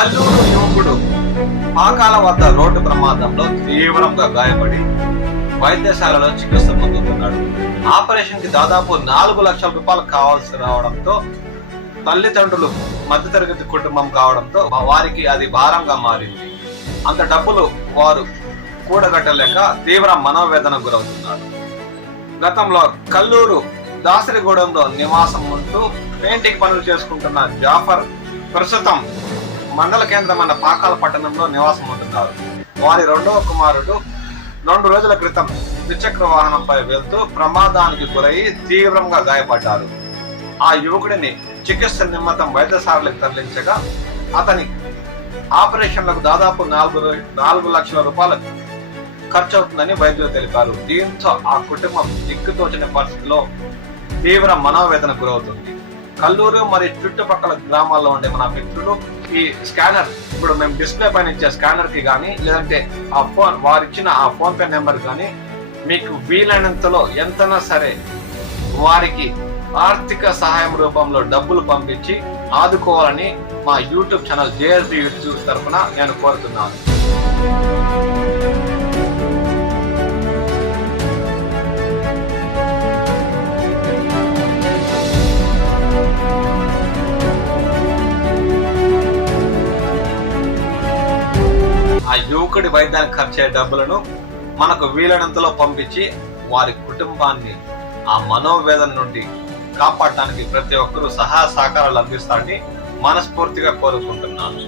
కల్లూరు యువకుడు పాకాల వద్ద రోడ్డు ప్రమాదంలో తీవ్రంగా గాయపడి వైద్యశాలలో చికిత్స పొందుతున్నాడు. ఆపరేషన్ కి దాదాపు 4 లక్షల రూపాయలు కావాల్సి రావడంతో తల్లిదండ్రులు మధ్యతరగతి కుటుంబం కావడంతో వారికి అది భారంగా మారింది. అంత డబ్బులు వారు కూడగట్టలేక తీవ్ర మనోవేదనకు గురవుతున్నారు. గతంలో కల్లూరు దాసరిగూడెంలో నివాసం ఉంటూ పెయింటింగ్ పనులు చేసుకుంటున్న జాఫర్ ప్రస్తుతం మండల కేంద్రమైన పాకాల పట్టణంలో నివాసం ఉంటున్నారు. వారి రెండవ కుమారుడు 2 రోజుల క్రితం ద్విచక్ర వాహనంపై వెళ్తూ ప్రమాదానికి గురై తీవ్రంగా గాయపడ్డారు. ఆ యువకుడిని చికిత్స నిమిత్తం వైద్యశాలకు తరలించగా అతని ఆపరేషన్లకు దాదాపు 4 లక్షల రూపాయలు ఖర్చు అవుతుందని వైద్యులు తెలిపారు. దీంతో ఆ కుటుంబం దిక్కుతోచని పరిస్థితిలో తీవ్ర మనోవేదన గురవుతుంది. కల్లూరు మరియు చుట్టుపక్కల గ్రామాల్లో ఉండే మన మిత్రులు ఈ స్కానర్, ఇప్పుడు మేము డిస్ప్లే పైన ఇచ్చే స్కానర్ కి కానీ లేదంటే ఆ ఫోన్ వారిచ్చిన ఆ ఫోన్ పే నెంబర్ కానీ మీకు వీలైనంతలో ఎంతనా సరే వారికి ఆర్థిక సహాయం రూపంలో డబ్బులు పంపించి ఆదుకోవాలని మా యూట్యూబ్ ఛానల్ JSD యూట్యూబ్ తరఫున నేను కోరుతున్నాను. ఆ యువకుడి వైద్యానికి ఖర్చయ్యే డబ్బులను మనకు వీలైనంతలో పంపించి వారి కుటుంబాన్ని ఆ మనోవేదన నుండి కాపాడటానికి ప్రతి ఒక్కరూ సహాయ సహకారాలు అందిస్తారని మనస్ఫూర్తిగా కోరుకుంటున్నాను.